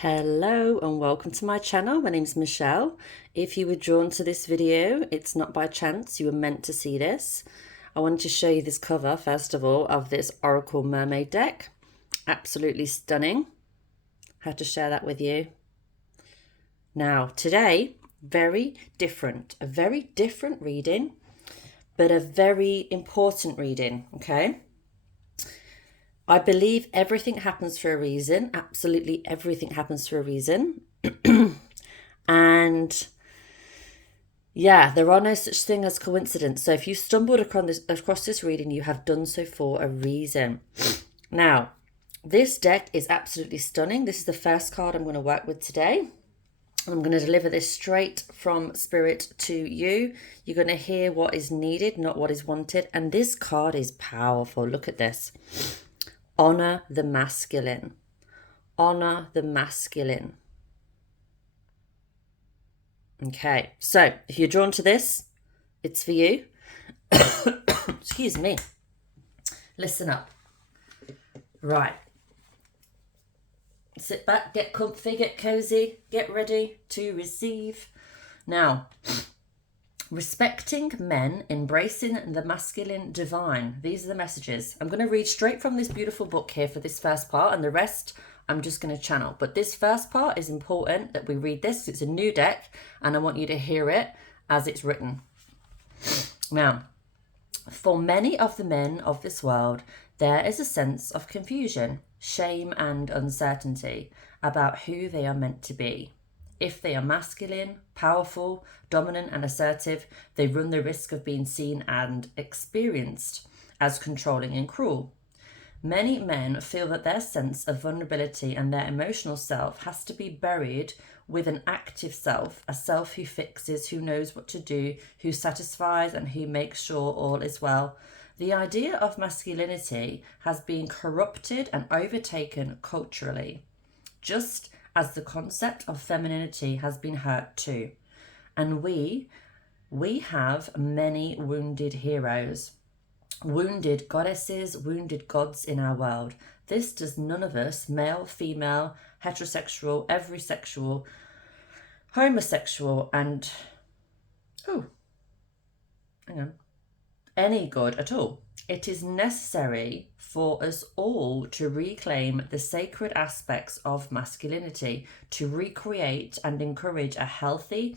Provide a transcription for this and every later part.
Hello and welcome to my channel. My name's Michelle. If you were drawn to this video, it's not by chance, you were meant to see this. I wanted to show you this cover, first of all, of this Oracle Mermaid deck. Absolutely stunning. Had to share that with you. Now, today, a very different reading, but a very important reading, okay? I believe everything happens for a reason. Absolutely everything happens for a reason. And yeah, there are no such thing as coincidence. So if you stumbled across this reading, you have done so for a reason. Now, this deck is absolutely stunning. This is the first card I'm going to work with today. I'm going to deliver this straight from Spirit to you. You're going to hear what is needed, not what is wanted. And this card is powerful. Look at this. Honor the masculine. Honor the masculine. Okay, so if you're drawn to this, it's for you. Excuse me. Listen up. Right. Sit back, get comfy, get cozy, get ready to receive. Now, respecting men, embracing the masculine divine. These are the messages. I'm going to read straight from this beautiful book here for this first part, and the rest I'm just going to channel. But this first part is important that we read this. It's a new deck, and I want you to hear it as it's written. Now, for many of the men of this world, there is a sense of confusion, shame, and uncertainty about who they are meant to be. If they are masculine, powerful, dominant, and assertive, they run the risk of being seen and experienced as controlling and cruel. Many men feel that their sense of vulnerability and their emotional self has to be buried with an active self, a self who fixes, who knows what to do, who satisfies, and who makes sure all is well. The idea of masculinity has been corrupted and overtaken culturally, just as the concept of femininity has been hurt too. And we have many wounded heroes, wounded goddesses, wounded gods in our world. This does none of us, male, female, heterosexual, everysexual, homosexual, and any good at all. It is necessary for us all to reclaim the sacred aspects of masculinity, to recreate and encourage a healthy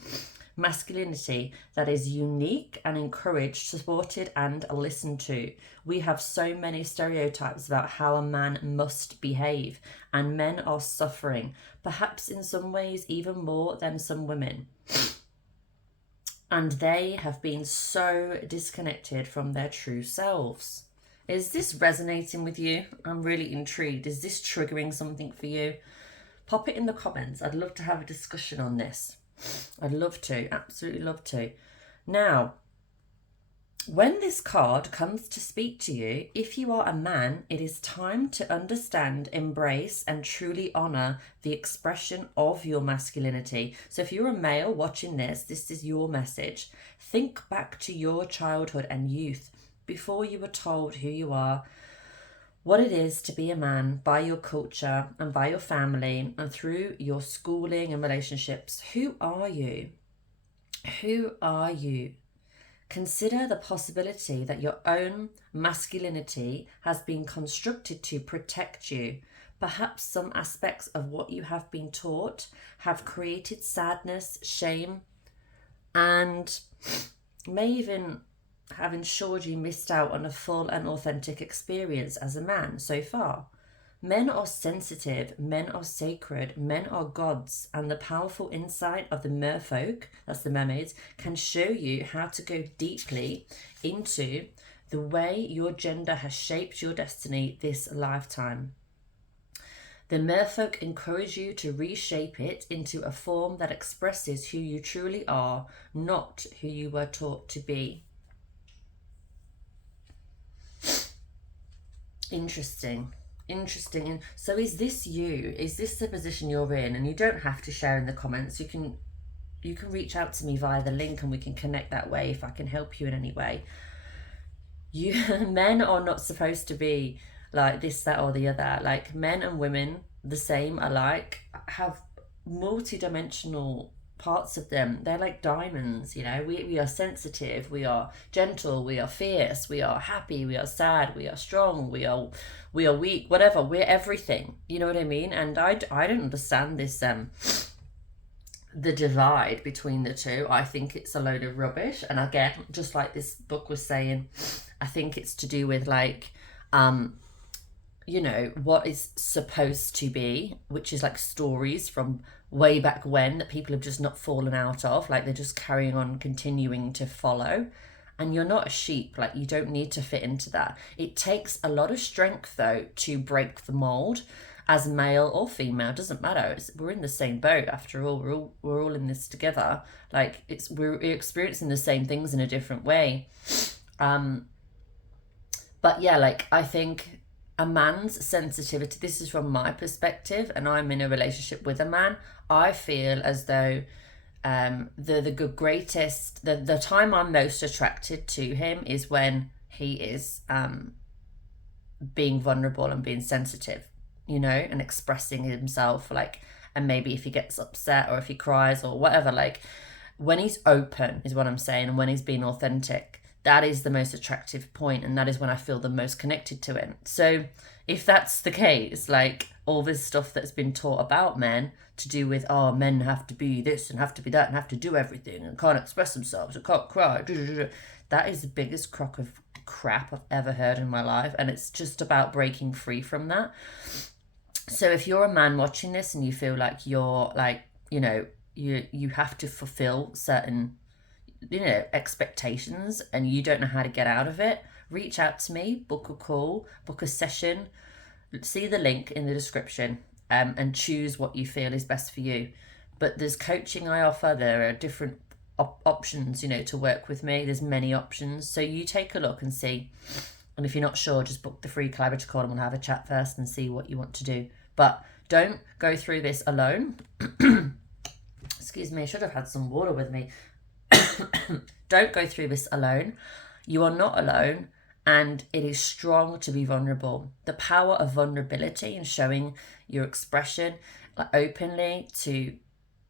masculinity that is unique and encouraged, supported, and listened to. We have so many stereotypes about how a man must behave, and men are suffering, perhaps in some ways even more than some women. And they have been so disconnected from their true selves. Is this resonating with you? I'm really intrigued. Is this triggering something for you? Pop it in the comments. I'd love to have a discussion on this. I'd love to, absolutely love to. Now, when this card comes to speak to you, if you are a man, it is time to understand, embrace, and truly honor the expression of your masculinity. So if you're a male watching this is your message. Think back to your childhood and youth before you were told who you are, what it is to be a man by your culture and by your family and through your schooling and relationships. Who are you? Who are you? Consider the possibility that your own masculinity has been constructed to protect you. Perhaps some aspects of what you have been taught have created sadness, shame, and may even have ensured you missed out on a full and authentic experience as a man so far. Men are sensitive, men are sacred, men are gods, and the powerful insight of the merfolk, that's the mermaids, can show you how to go deeply into the way your gender has shaped your destiny this lifetime. The merfolk encourage you to reshape it into a form that expresses who you truly are, not who you were taught to be. Interesting. So is this you? Is this the position you're in? And you don't have to share in the comments. You can reach out to me via the link and we can connect that way if I can help you in any way. Men are not supposed to be like this, that, or the other. Like, men and women, the same, alike. have multi-dimensional parts of them. They're like diamonds, you know. We are sensitive, we are gentle, we are fierce, we are happy, we are sad, we are strong, we are weak, whatever. We're everything, you know what I mean? And I don't understand this the divide between the two. I think it's a load of rubbish. And again, just like this book was saying, I think it's to do with like you know, what is supposed to be, which is like stories from way back when that people have just not fallen out of, like they're just carrying on, continuing to follow. And you're not a sheep, like you don't need to fit into that. It takes a lot of strength though to break the mold, as male or female, doesn't matter. We're in the same boat after all. We're all in this together. Like we're experiencing the same things in a different way. But yeah, like I think a man's sensitivity, this is from my perspective, and I'm in a relationship with a man, I feel as though the greatest, the time I'm most attracted to him is when he is being vulnerable and being sensitive, you know, and expressing himself, like, and maybe if he gets upset or if he cries or whatever, like when he's open is what I'm saying, and when he's being authentic. That is the most attractive point, and that is when I feel the most connected to him. So if that's the case, like all this stuff that's been taught about men to do with, oh, men have to be this and have to be that and have to do everything and can't express themselves and can't cry, that is the biggest crock of crap I've ever heard in my life. And it's just about breaking free from that. So if you're a man watching this and you feel like you're like, you know, you have to fulfill certain, you know, expectations and you don't know how to get out of it, reach out to me, book a call, book a session, see the link in the description, and choose what you feel is best for you. But there's coaching I offer, there are different options, you know, to work with me. There's many options, so you take a look and see, and if you're not sure, just book the free collaborative call and we'll have a chat first and see what you want to do. But don't go through this alone. Excuse me, I should have had some water with me. Don't go through this alone. You are not alone, and it is strong to be vulnerable. The power of vulnerability and showing your expression, like, openly to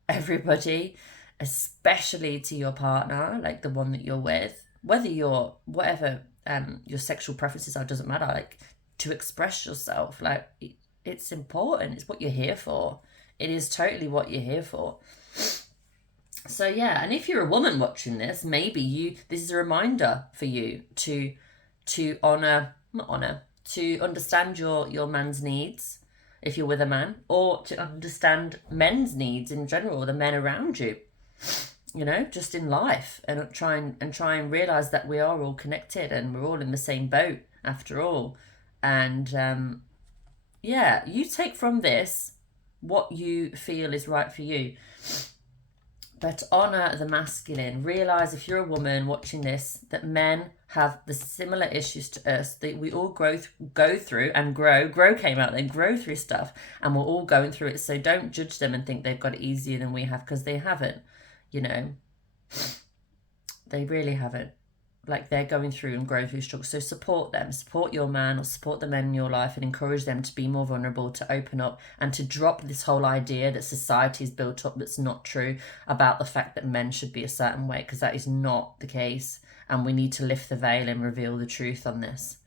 everybody, especially to your partner, like the one that you're with, whether you're whatever your sexual preferences are, doesn't matter. Like, to express yourself, like, it's important. It's what you're here for. It is totally what you're here for. So yeah, and if you're a woman watching this, maybe this is a reminder for you to understand your man's needs if you're with a man, or to understand men's needs in general, the men around you, you know, just in life, and try and realize that we are all connected and we're all in the same boat after all. And yeah, you take from this what you feel is right for you. But honor the masculine. Realize, if you're a woman watching this, that men have the similar issues to us, that we all go through and grow. Grow came out, then grow through stuff, and we're all going through it. So don't judge them and think they've got it easier than we have, because they haven't. You know, they really haven't. Like, they're going through and growing through struggles. So support them, support your man, or support the men in your life, and encourage them to be more vulnerable, to open up, and to drop this whole idea that society is built up that's not true about the fact that men should be a certain way, because that is not the case. And we need to lift the veil and reveal the truth on this.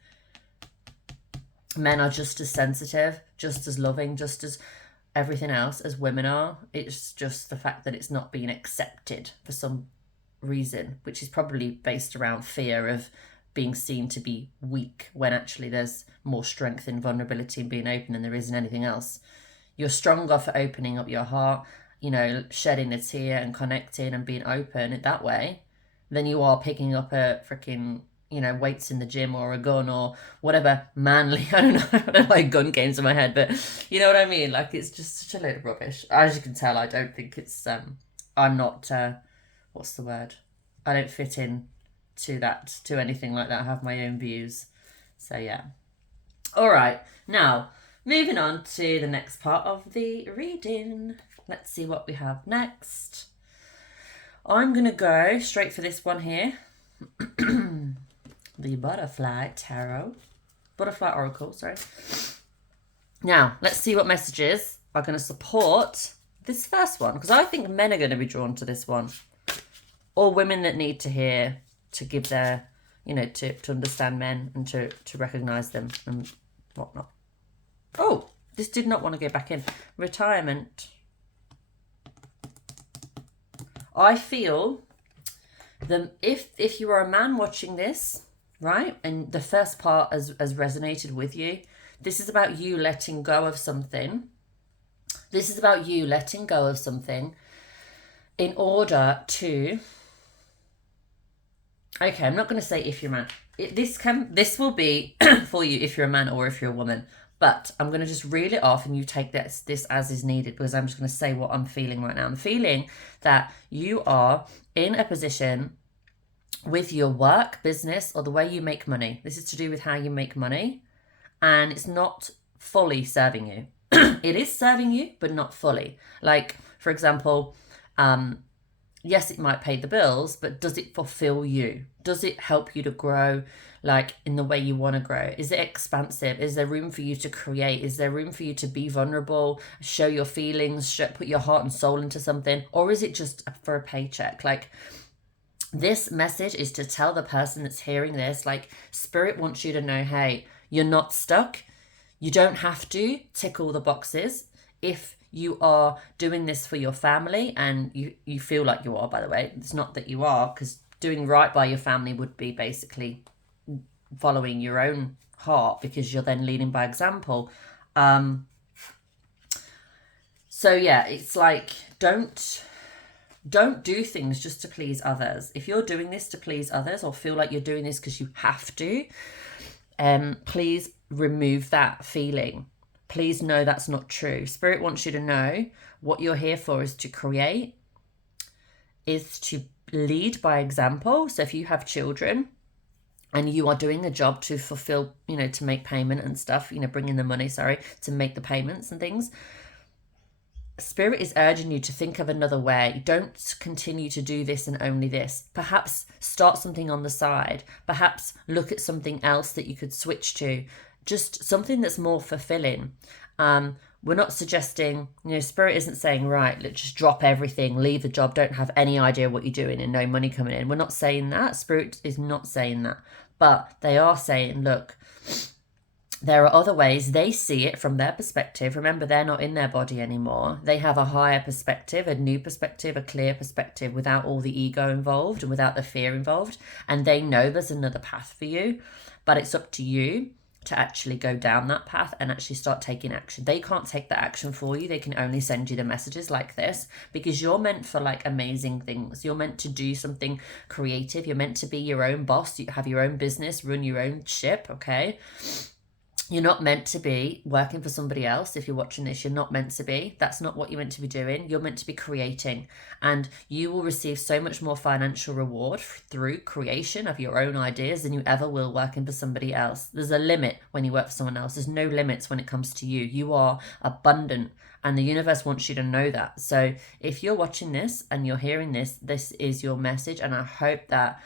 Men are just as sensitive, just as loving, just as everything else as women are. It's just the fact that it's not being accepted for some reason, which is probably based around fear of being seen to be weak, when actually there's more strength in vulnerability and being open than there is in anything else. You're stronger for opening up your heart, you know, shedding a tear and connecting and being open that way, than you are picking up a freaking, you know, weights in the gym or a gun or whatever manly, I don't know why a gun came to my head, but you know what I mean? Like, it's just such a load of rubbish. As you can tell, I don't think it's, I'm not, what's the word? I don't fit in to anything like that. I have my own views. So yeah. All right. Now, moving on to the next part of the reading. Let's see what we have next. I'm going to go straight for this one here. The Butterfly Tarot. Butterfly Oracle, sorry. Now, let's see what messages are going to support this first one, because I think men are going to be drawn to this one, or women that need to hear, to give their, to understand men and to recognize them and whatnot. Oh, this did not want to go back in. Retirement. I feel that if you are a man watching this, right, and the first part has resonated with you, this is about you letting go of something. This is about you letting go of something in order to... Okay, I'm not going to say if you're a man. This will be for you if you're a man or if you're a woman. But I'm going to just reel it off and you take this as is needed, because I'm just going to say what I'm feeling right now. I'm feeling that you are in a position with your work, business, or the way you make money. This is to do with how you make money, and it's not fully serving you. It is serving you, but not fully. Like, for example, yes, it might pay the bills, but does it fulfill you? Does it help you to grow, like, in the way you want to grow? Is it expansive? Is there room for you to create? Is there room for you to be vulnerable, show your feelings, put your heart and soul into something? Or is it just for a paycheck? Like, this message is to tell the person that's hearing this, like, Spirit wants you to know, hey, you're not stuck. You don't have to tick all the boxes. If you are doing this for your family, and you feel like you are, by the way, it's not that you are, because doing right by your family would be basically following your own heart, because you're then leading by example. So yeah, it's like, don't do things just to please others. If you're doing this to please others, or feel like you're doing this because you have to, please remove that feeling. Please know that's not true. Spirit wants you to know what you're here for is to create, is to lead by example. So if you have children and you are doing a job to fulfill, to make payment and stuff, bring in the money, to make the payments and things, Spirit is urging you to think of another way. Don't continue to do this and only this. Perhaps start something on the side. Perhaps look at something else that you could switch to. Just something that's more fulfilling. We're not suggesting, Spirit isn't saying, right, let's just drop everything, leave the job, don't have any idea what you're doing and no money coming in. We're not saying that. Spirit is not saying that. But they are saying, look, there are other ways. They see it from their perspective. Remember, they're not in their body anymore. They have a higher perspective, a new perspective, a clear perspective, without all the ego involved and without the fear involved. And they know there's another path for you, but it's up to you to actually go down that path and actually start taking action. They can't take that action for you. They can only send you the messages like this, because you're meant for like amazing things. You're meant to do something creative. You're meant to be your own boss. You have your own business, run your own ship, okay? You're not meant to be working for somebody else. If you're watching this, you're not meant to be. That's not what you're meant to be doing. You're meant to be creating, and you will receive so much more financial reward through creation of your own ideas than you ever will working for somebody else. There's a limit when you work for someone else. There's no limits when it comes to you. You are abundant, and the universe wants you to know that. So if you're watching this and you're hearing this, this is your message, and I hope that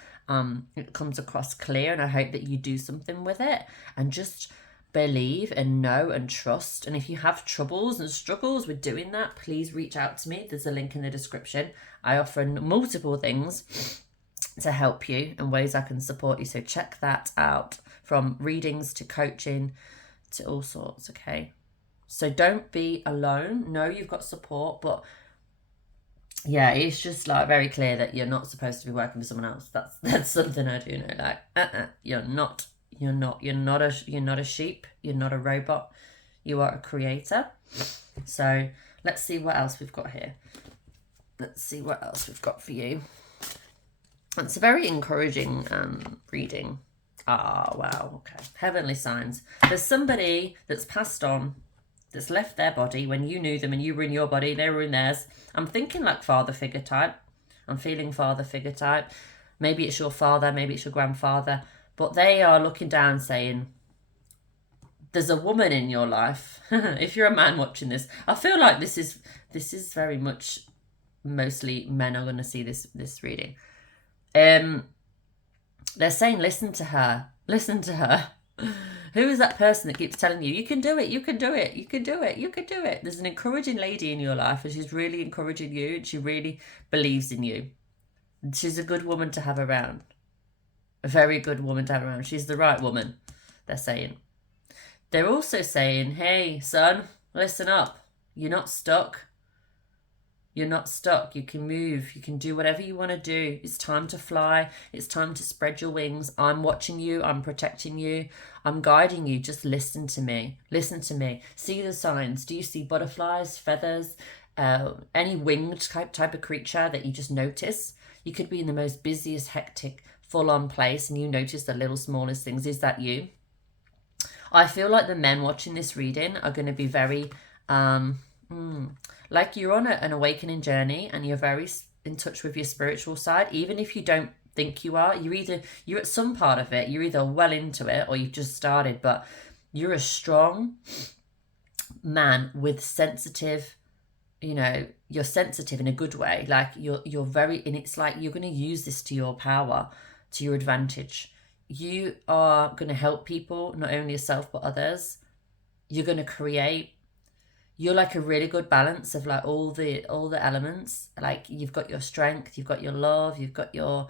it comes across clear, and I hope that you do something with it and just believe and know and trust. And if you have troubles and struggles with doing that, please reach out to me. There's a link in the description. I offer multiple things to help you and ways I can support you. So check that out, from readings to coaching to all sorts, okay? So don't be alone. Know you've got support, but yeah, it's just like very clear that you're not supposed to be working for someone else. That's something I do know. Like, you're not a sheep. You're not a robot. You are a creator. So let's see what else we've got here. Let's see what else we've got for you. It's a very encouraging reading. Wow. Okay. Heavenly signs. There's somebody that's passed on, that's left their body when you knew them and you were in your body, they were in theirs. I'm thinking like father figure type. I'm feeling father figure type. Maybe it's your father, maybe it's your grandfather. But they are looking down saying, there's a woman in your life. If you're a man watching this, I feel like this is very much, mostly men are going to see this reading. They're saying, listen to her. Who is that person that keeps telling you, you can do it, you can do it, you can do it, you can do it? There's an encouraging lady in your life, and she's really encouraging you, and she really believes in you. She's a good woman to have around. A very good woman to have around. She's the right woman, they're saying. They're also saying, hey, son, listen up. You're not stuck. You're not stuck. You can move. You can do whatever you want to do. It's time to fly. It's time to spread your wings. I'm watching you. I'm protecting you. I'm guiding you. Just listen to me. Listen to me. See the signs. Do you see butterflies, feathers, any winged type of creature that you just notice? You could be in the most busiest, hectic, full-on place and you notice the little smallest things. Is that you? I feel like the men watching this reading are going to be very... like you're on an awakening journey and you're very in touch with your spiritual side. Even if you don't think you are, you're at some part of it. You're either well into it or you've just started, but you're a strong man with sensitive, you're sensitive in a good way. Like you're very, and it's like you're going to use this to your power, to your advantage. You are going to help people, not only yourself but others. You're going to create. You're like a really good balance of like all the elements. Like you've got your strength, you've got your love, you've got your,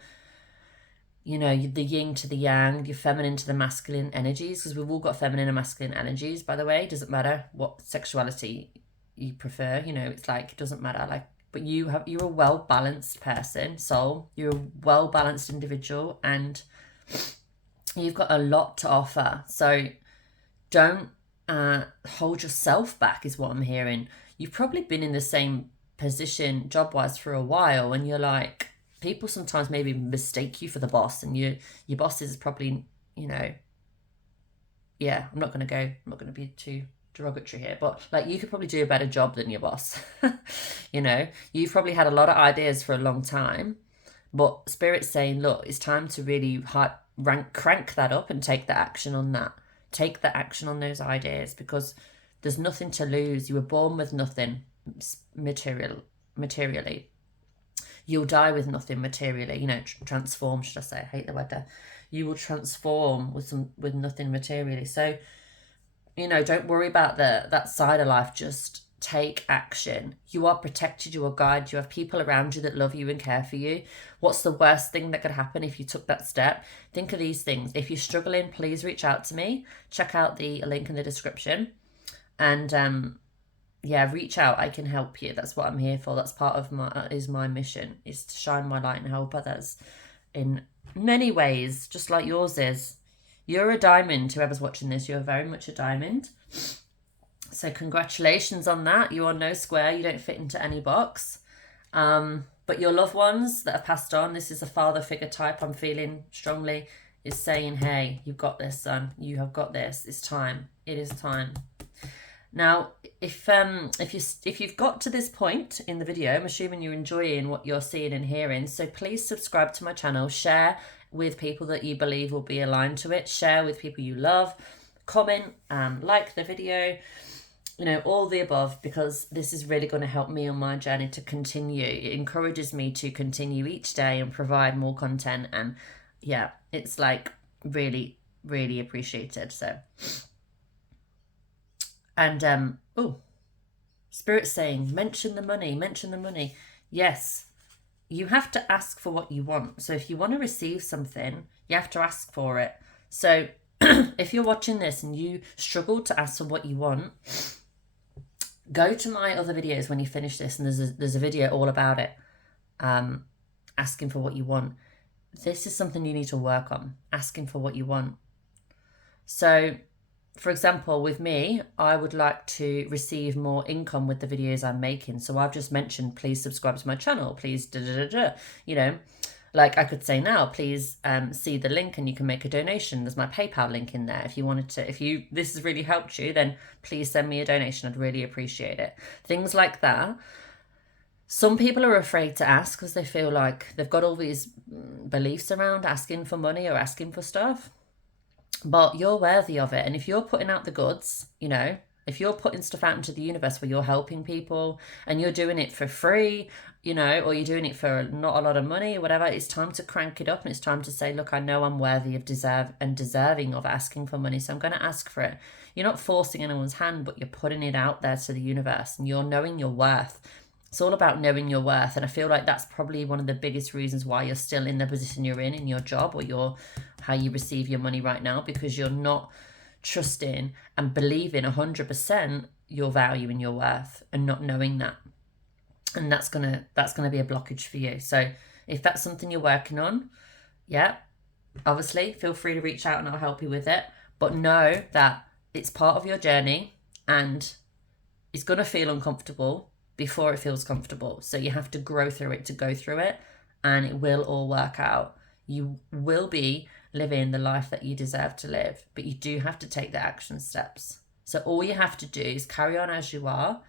the yin to the yang, your feminine to the masculine energies, because we've all got feminine and masculine energies, by the way. It doesn't matter what sexuality you prefer, it's like, it doesn't matter. Like, but you're a well-balanced person, soul. You're a well-balanced individual and you've got a lot to offer. So don't hold yourself back is what I'm hearing. You've probably been in the same position job-wise for a while and you're like, people sometimes maybe mistake you for the boss and your boss is probably, I'm not going to be too derogatory here, but like you could probably do a better job than your boss. You've probably had a lot of ideas for a long time, but Spirit's saying, look, it's time to really crank that up and take the action on that. Take the action on those ideas because there's nothing to lose. You were born with nothing materially. You'll die with nothing materially. Transform, should I say? I hate the word there. You will transform with nothing materially. So, don't worry about that side of life. Just take action. You are protected. You are guided. You have people around you that love you and care for you. What's the worst thing that could happen if you took that step? Think of these things. If you're struggling, please reach out to me. Check out the link in the description. And reach out. I can help you. That's what I'm here for. That's part of my mission, is to shine my light and help others in many ways, just like yours is. You're a diamond. Whoever's watching this, you're very much a diamond. So congratulations on that. You are no square. You don't fit into any box. But your loved ones that have passed on, this is a father figure type I'm feeling strongly, is saying, hey, you've got this, son. You have got this. It's time. It is time. Now, if you've got to this point in the video, I'm assuming you're enjoying what you're seeing and hearing. So please subscribe to my channel. Share with people that you believe will be aligned to it. Share with people you love. Comment, like the video. All the above, because this is really going to help me on my journey to continue. It encourages me to continue each day and provide more content. And yeah, it's like really, really appreciated. So, and, Spirit's saying, mention the money. Yes, you have to ask for what you want. So if you want to receive something, you have to ask for it. So if you're watching this and you struggle to ask for what you want, go to my other videos when you finish this, and there's a video all about it, asking for what you want. This is something you need to work on, asking for what you want. So, for example, with me, I would like to receive more income with the videos I'm making. So I've just mentioned, please subscribe to my channel, please Like I could say now, please see the link and you can make a donation. There's my PayPal link in there. If you wanted to, this has really helped you, then please send me a donation. I'd really appreciate it. Things like that. Some people are afraid to ask because they feel like they've got all these beliefs around asking for money or asking for stuff. But you're worthy of it. And if you're putting out the goods, If you're putting stuff out into the universe where you're helping people and you're doing it for free, you know, or you're doing it for not a lot of money or whatever, it's time to crank it up, and it's time to say, look, I know I'm worthy of deserving of asking for money, so I'm going to ask for it. You're not forcing anyone's hand, but you're putting it out there to the universe, and you're knowing your worth. It's all about knowing your worth, and I feel like that's probably one of the biggest reasons why you're still in the position you're in your job, or how you receive your money right now, because you're not trusting and believing 100% your value and your worth, and not knowing that. And that's gonna be a blockage for you. So if that's something you're working on, yeah, obviously feel free to reach out and I'll help you with it. But know that it's part of your journey, and it's gonna feel uncomfortable before it feels comfortable. So you have to grow through it to go through it, and it will all work out. You will be living the life that you deserve to live, but you do have to take the action steps. So all you have to do is carry on as you are,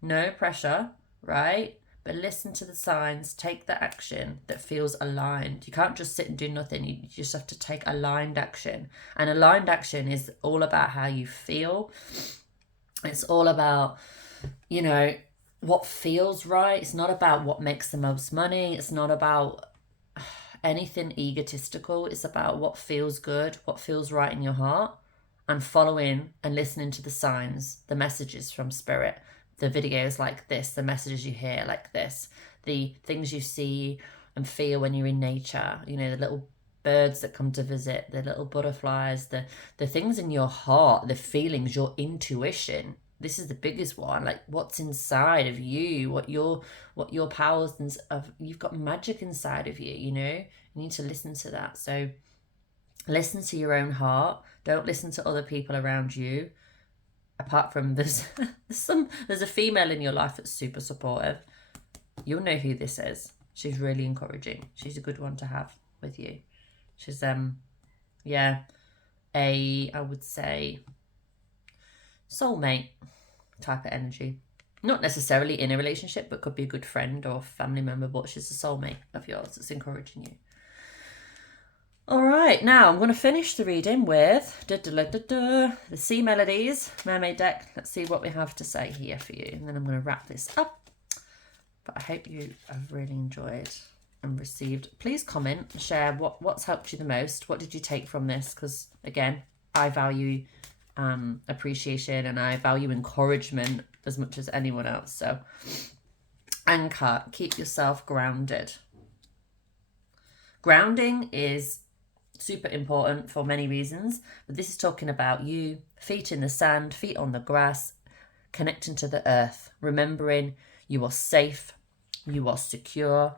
no pressure, right? But listen to the signs, take the action that feels aligned. You can't just sit and do nothing. You just have to take aligned action. And aligned action is all about how you feel. It's all about, you know, what feels right. It's not about what makes the most money. It's not about anything egotistical. It's about what feels good, what feels right in your heart, and following and listening to the signs, the messages from spirit, the videos like this, the messages you hear like this, the things you see and feel when you're in nature, you know, the little birds that come to visit, the little butterflies, the things in your heart, the feelings, your intuition. This is the biggest one, like what's inside of you, what your powers of, you've got magic inside of you, you know, you need to listen to that. So listen to your own heart. Don't listen to other people around you. Apart from there's a female in your life that's super supportive. You'll know who this is. She's really encouraging. She's a good one to have with you. She's I would say soulmate type of energy. Not necessarily in a relationship, but could be a good friend or family member, but she's a soulmate of yours that's encouraging you. All right, now I'm going to finish the reading with the Sea Melodies Mermaid deck. Let's see what we have to say here for you, and then I'm going to wrap this up. But I hope you have really enjoyed and received. Please comment and share what's helped you the most. What did you take from this? Because again, I value appreciation, and I value encouragement as much as anyone else. So anchor, keep yourself grounded. Grounding is super important for many reasons, but this is talking about you, feet in the sand, feet on the grass, connecting to the earth, remembering you are safe, you are secure.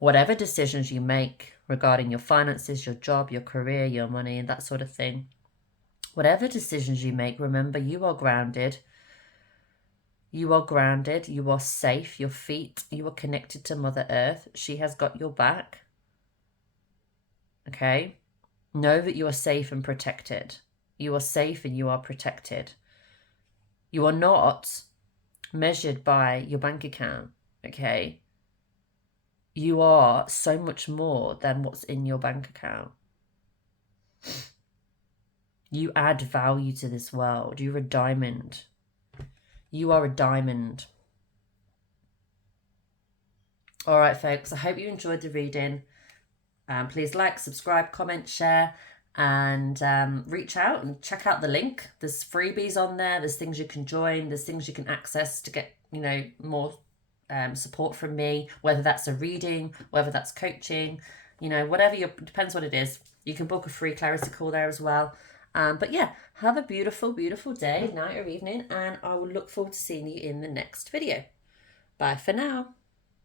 Whatever decisions you make regarding your finances, your job, your career, your money, and that sort of thing, whatever decisions you make, remember you are grounded. You are grounded, you are safe, your feet, you are connected to Mother Earth. She has got your back. Okay? Know that you are safe and protected. You are safe and you are protected. You are not measured by your bank account. Okay? You are so much more than what's in your bank account. You add value to this world. You're a diamond. You are a diamond. All right, folks. I hope you enjoyed the reading. Please like, subscribe, comment, share, and reach out and check out the link. There's freebies on there. There's things you can join. There's things you can access to get, you know, more support from me, whether that's a reading, whether that's coaching, you know, whatever depends what it is. You can book a free clarity call there as well. But yeah, have a beautiful, beautiful day, night or evening, and I will look forward to seeing you in the next video. Bye for now.